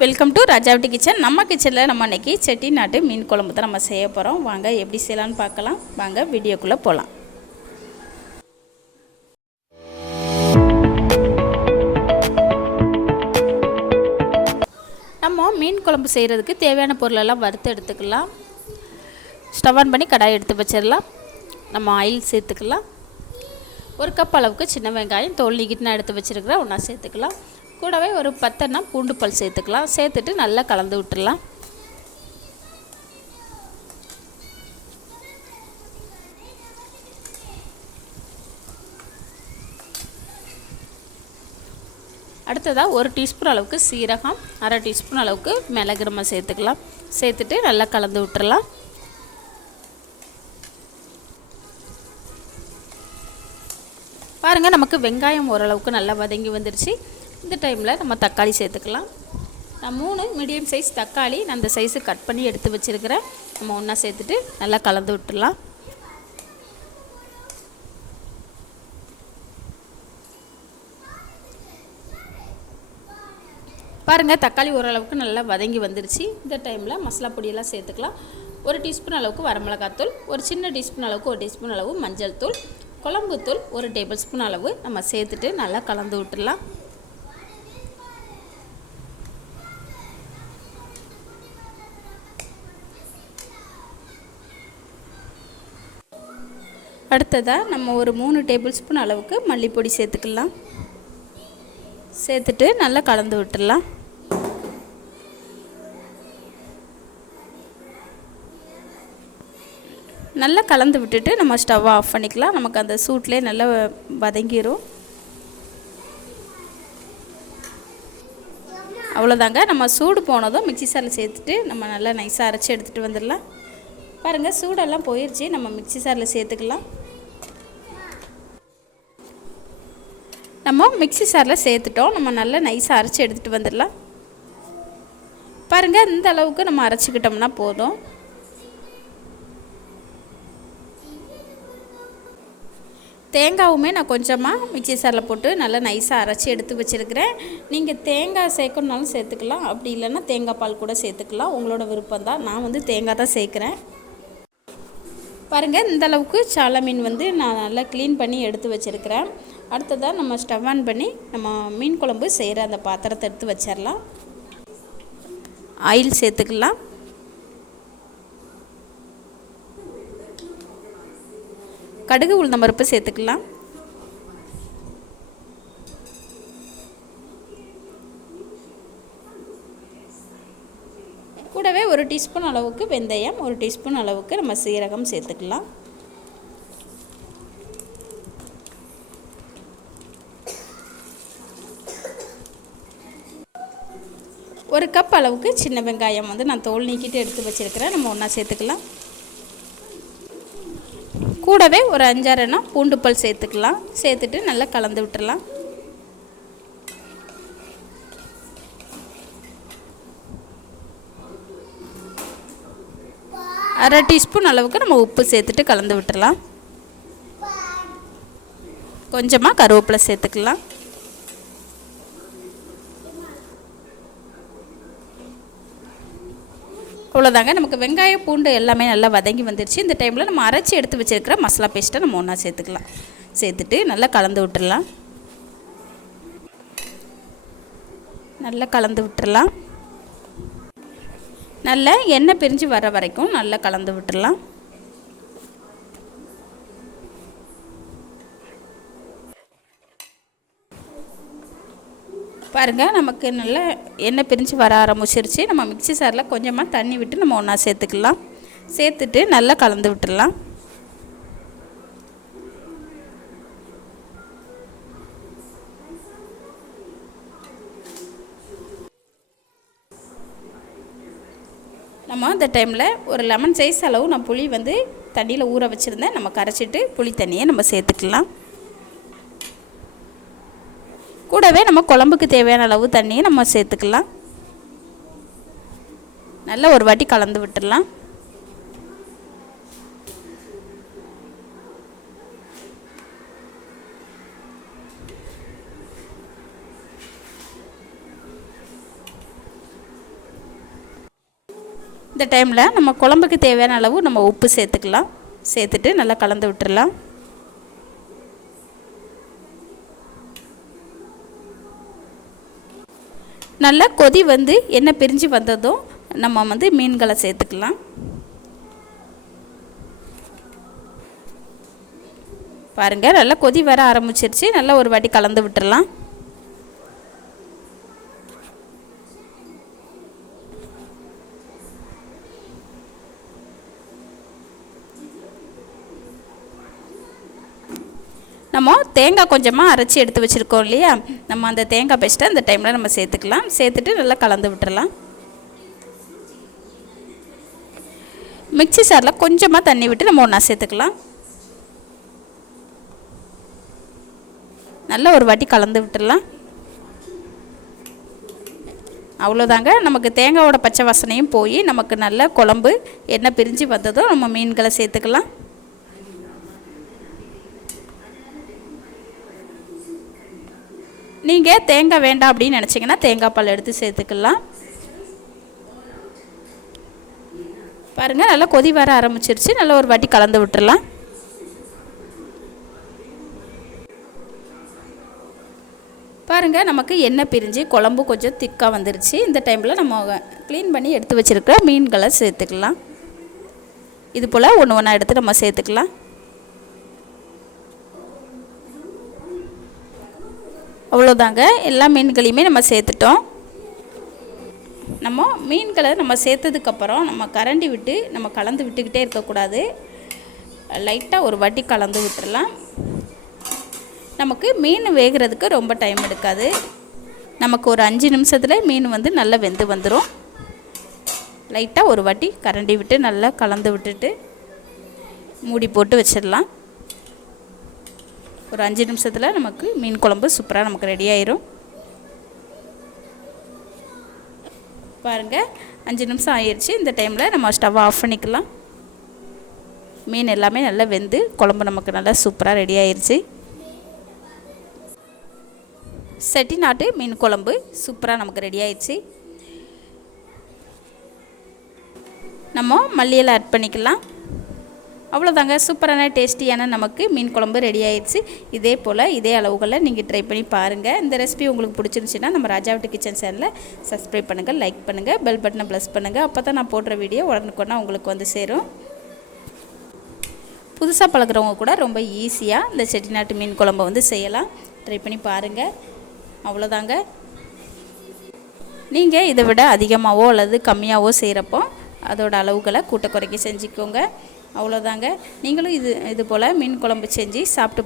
Welcome to ராஜாவட்டி kitchen நம்ம கிச்சனில் நம்ம அன்னைக்கு செட்டி நாட்டு மீன் குழம்பு தான் நம்ம செய்ய போகிறோம் வாங்க எப்படி செய்யலான்னு பார்க்கலாம். வாங்க வீடியோக்குள்ளே போகலாம் நம்ம மீன் குழம்பு செய்கிறதுக்கு தேவையான பொருளெல்லாம் வறுத்து எடுத்துக்கலாம். ஸ்டவ் ஆன் பண்ணி கடாய் எடுத்து வச்சிடலாம். நம்ம ஆயில் சேர்த்துக்கலாம். ஒரு கப் அளவுக்கு சின்ன வெங்காயம் தோல் நீக்கிட்டு நான் எடுத்து வச்சுருக்கிறேன். ஒன்றா சேர்த்துக்கலாம். கூடவே ஒரு பத்தெண்ணா பூண்டு பல் சேர்த்துக்கலாம். சேர்த்துட்டு நல்லா கலந்து விட்டுடலாம் அடுத்ததாக ஒரு டீஸ்பூன் அளவுக்கு சீரகம் அரை டீஸ்பூன் அளவுக்கு மிளகு நம்ம சேர்த்துக்கலாம். சேர்த்துட்டு நல்லா கலந்து விட்டுறலாம். பாருங்கள் நமக்கு வெங்காயம் ஓரளவுக்கு நல்லா வதங்கி வந்துருச்சு. இந்த டைமில் நம்ம தக்காளி சேர்த்துக்கலாம். நான் மூணு மீடியம் சைஸ் தக்காளி நான் அந்த சைஸு கட் பண்ணி எடுத்து வச்சுருக்கிறேன். நம்ம ஒன்றா சேர்த்துட்டு நல்லா கலந்து விட்டுடலாம். பாருங்கள் தக்காளி ஓரளவுக்கு நல்லா வதங்கி வந்துருச்சு. இந்த டைமில் மசாலா பொடியெல்லாம் சேர்த்துக்கலாம். ஒரு டீஸ்பூன் அளவுக்கு வரமிளகாத்தூள் ஒரு சின்ன டீஸ்பூன் அளவுக்கு ஒரு டீஸ்பூன் அளவு மஞ்சள் தூள் குழம்புத்தூள் ஒரு டேபிள் ஸ்பூன் அளவு நம்ம சேர்த்துட்டு நல்லா கலந்து விட்டுடலாம். அடுத்ததாக நம்ம ஒரு மூணு டேபிள் ஸ்பூன் அளவுக்கு மல்லிப்பொடி சேர்த்துக்கலாம். சேர்த்துட்டு நல்லா கலந்து விட்டுடலாம். நல்லா கலந்து விட்டுட்டு நம்ம ஸ்டவ்வை ஆஃப் பண்ணிக்கலாம். நமக்கு அந்த சூட்லேயே நல்லா வதங்கிடும் அவ்வளோதாங்க. நம்ம சூடு போனதும் மிக்சி சாரில் சேர்த்துட்டு நம்ம நல்லா நைஸாக அரைச்சி எடுத்துகிட்டு வந்துடலாம். பாருங்கள் சூடெல்லாம் போயிடுச்சு நம்ம மிக்சி சாரில் சேர்த்துக்கலாம். நம்ம மிக்சி சாரில் சேர்த்துட்டோம். நம்ம நல்லா நைஸாக அரைச்சி எடுத்துகிட்டு வந்துடலாம். பாருங்கள் இந்த அளவுக்கு நம்ம அரைச்சிக்கிட்டோம்னா போதும். தேங்காவுமே நான் கொஞ்சமாக மிக்சி சாரில் போட்டு நல்லா நைஸாக அரைச்சி எடுத்து வச்சுருக்கிறேன். நீங்கள் தேங்காய் சேர்க்கணுனாலும் சேர்த்துக்கலாம். அப்படி இல்லைன்னா தேங்காய் பால் கூட சேர்த்துக்கலாம். உங்களோட விருப்பம் தான். நான் வந்து தேங்காய் தான் சேர்க்குறேன். பாருங்கள் இந்த அளவுக்கு சால மீன் வந்து நான் நல்லா க்ளீன் பண்ணி எடுத்து வச்சுருக்கிறேன். அடுத்ததாக நம்ம ஸ்டவ் ஆன் பண்ணி நம்ம மீன் குழம்பு செய்கிற அந்த பாத்திரத்தை எடுத்து வச்சிடலாம் ஆயில் சேர்த்துக்கலாம். கடுகு உளுந்தம்பருப்பு சேர்த்துக்கலாம். கூடவே ஒரு டீஸ்பூன் அளவுக்கு வெந்தயம் ஒரு டீஸ்பூன் அளவுக்கு நம்ம சீரகம் சேர்த்துக்கலாம். ஒரு கப் அளவுக்கு சின்ன வெங்காயம் வந்து நான் தோல் நீக்கிட்டு எடுத்து வச்சுருக்கிறேன். நம்ம ஒன்றா சேர்த்துக்கலாம். கூடவே ஒரு அஞ்சாறுனா பூண்டுப்பல் சேர்த்துக்கலாம். சேர்த்துட்டு நல்லா கலந்து விட்டுடலாம் அரை டீஸ்பூன் அளவுக்கு நம்ம உப்பு சேர்த்துட்டு கலந்து விட்டுடலாம் கொஞ்சமாக கருவேப்பிலை சேர்த்துக்கலாம். அவ்வளோதாங்க நமக்கு வெங்காயம் பூண்டு எல்லாமே நல்லா வதங்கி வந்துருச்சு. இந்த டைமில் நம்ம அரைச்சி எடுத்து வச்சுருக்கிற மசாலா பேஸ்ட்டை நம்ம ஒன்றா சேர்த்துக்கலாம். சேர்த்துட்டு நல்லா கலந்து விட்டுடலாம் நல்லா கலந்து விட்டுடலாம் நல்லா எண்ணெய் பிரிஞ்சு வர வரைக்கும் நல்லா கலந்து விட்டுடலாம் பாருங்கள் நமக்கு நல்லா எண்ணெய் பிரிஞ்சு வர ஆரம்பிச்சிருச்சு. நம்ம மிக்சி சாரில் கொஞ்சமாக தண்ணி விட்டு நம்ம ஒன்றா சேர்த்துக்கலாம். சேர்த்துட்டு நல்லா கலந்து விட்டுடலாம். நம்ம அந்த டைமில் ஒரு லெமன் சைஸ் அளவு நான் புளி வந்து தண்ணியில் ஊற வச்சுருந்தேன். நம்ம கரைச்சிட்டு புளி தண்ணியை நம்ம சேர்த்துக்கலாம். கூடவே நம்ம குழம்புக்கு தேவையான அளவு தண்ணியை நம்ம சேர்த்துக்கலாம். நல்லா ஒரு வாட்டி கலந்து விட்டுடலாம். இந்த டைமில் நம்ம குழம்புக்கு தேவையான அளவு நம்ம உப்பு சேர்த்துக்கலாம். சேர்த்துட்டு நல்லா கலந்து விட்டுடலாம். நல்லா கொதி வந்து எண்ணெய் பிரிஞ்சு வந்ததும் நம்ம வந்து மீன்களை சேர்த்துக்கலாம். பாருங்கள் நல்லா கொதி வர ஆரம்பிச்சிருச்சு. நல்லா ஒரு வாட்டி கலந்து விட்டுடலாம் நம்ம தேங்காய் கொஞ்சமாக அரைச்சி எடுத்து வச்சுருக்கோம் இல்லையா? நம்ம அந்த தேங்காய் பேஸ்ட்டை அந்த டைமில் நம்ம சேர்த்துக்கலாம். சேர்த்துட்டு நல்லா கலந்து விட்டுறலாம். மிக்சி சாரில் கொஞ்சமாக தண்ணி விட்டு நம்ம ஒன்றா சேர்த்துக்கலாம். நல்லா ஒரு வாட்டி கலந்து விட்டுடலாம் அவ்வளோதாங்க நமக்கு தேங்காயோட பச்சை வாசனையும் போய் நமக்கு நல்ல குழம்பு என்ன பிரிஞ்சு வந்ததும் நம்ம மீன்களை சேர்த்துக்கலாம். நீங்கள் தேங்காய் வேண்டாம் அப்படின்னு நினச்சிங்கன்னா தேங்காய் பால் எடுத்து சேர்த்துக்கலாம். பாருங்கள் நல்லா கொதி வர ஆரம்பிச்சிருச்சு. நல்லா ஒரு வாட்டி கலந்து விட்டுடலாம் பாருங்கள் நமக்கு எண்ணெய் பிரிஞ்சு குழம்பு கொஞ்சம் திக்காக வந்துருச்சு. இந்த டைமில் நம்ம க்ளீன் பண்ணி எடுத்து வச்சுருக்க மீன்களை சேர்த்துக்கலாம். இது போல் ஒன்று ஒன்றா எடுத்து நம்ம சேர்த்துக்கலாம். அவ்வளோதாங்க. எல்லா மீன்களையுமே நம்ம சேர்த்துட்டோம். நம்ம மீன்களை நம்ம சேர்த்ததுக்கப்புறம் நம்ம கரண்டி விட்டு நம்ம கலந்து விட்டுக்கிட்டே இருக்கக்கூடாது. லைட்டாக ஒரு வாட்டி கலந்து விட்டுடலாம் நமக்கு மீன் வேகிறதுக்கு ரொம்ப டைம் எடுக்காது. நமக்கு ஒரு அஞ்சு நிமிஷத்தில் மீன் வந்து நல்லா வெந்து வந்துடும் லைட்டாக ஒரு வாட்டி கரண்டி விட்டு நல்லா கலந்து விட்டுட்டு மூடி போட்டு வச்சிடலாம். ஒரு அஞ்சு நிமிஷத்தில் நமக்கு மீன் குழம்பு சூப்பராக நமக்கு ரெடி ஆயிரும். பாருங்கள் அஞ்சு நிமிஷம் ஆயிடுச்சு இந்த டைமில் நம்ம ஸ்டவ் ஆஃப் பண்ணிக்கலாம். மீன் எல்லாமே நல்லா வெந்து குழம்பு நமக்கு நல்லா சூப்பராக ரெடி ஆயிடுச்சு செட்டிநாட்டு மீன் குழம்பு சூப்பராக நமக்கு ரெடி ஆயிடுச்சு நம்ம மல்லியில் ஆட் பண்ணிக்கலாம். அவ்வளோதாங்க சூப்பரான டேஸ்டியான நமக்கு மீன் குழம்பு ரெடி ஆயிடுச்சு. இதே போல் இதே அளவுகளில் நீங்கள் ட்ரை பண்ணி பாருங்கள் இந்த ரெசிபி உங்களுக்கு பிடிச்சிருந்துச்சின்னா நம்ம ராஜாவட்டு கிச்சன் சேனலில் சப்ஸ்கிரைப் பண்ணுங்கள் லைக் பண்ணுங்கள் பெல் பட்டனை ப்ளஸ் பண்ணுங்கள் அப்போ தான் நான் போடுற வீடியோ உடனுக்குன்னா உங்களுக்கு வந்து சேரும். புதுசாக பழகிறவங்க கூட ரொம்ப ஈஸியாக இந்த செட்டிநாட்டு மீன் குழம்பை வந்து செய்யலாம். ட்ரை பண்ணி பாருங்கள் அவ்வளோதாங்க நீங்கள் இதை விட அதிகமாகவோ அல்லது கம்மியாகவோ செய்கிறப்போ அதோட அளவுகளை கூட்ட குறைக்க செஞ்சுக்கோங்க. அவ்வளோதாங்க நீங்களும் இது இது போல் மீன் குழம்பு செஞ்சு சாப்பிட்டு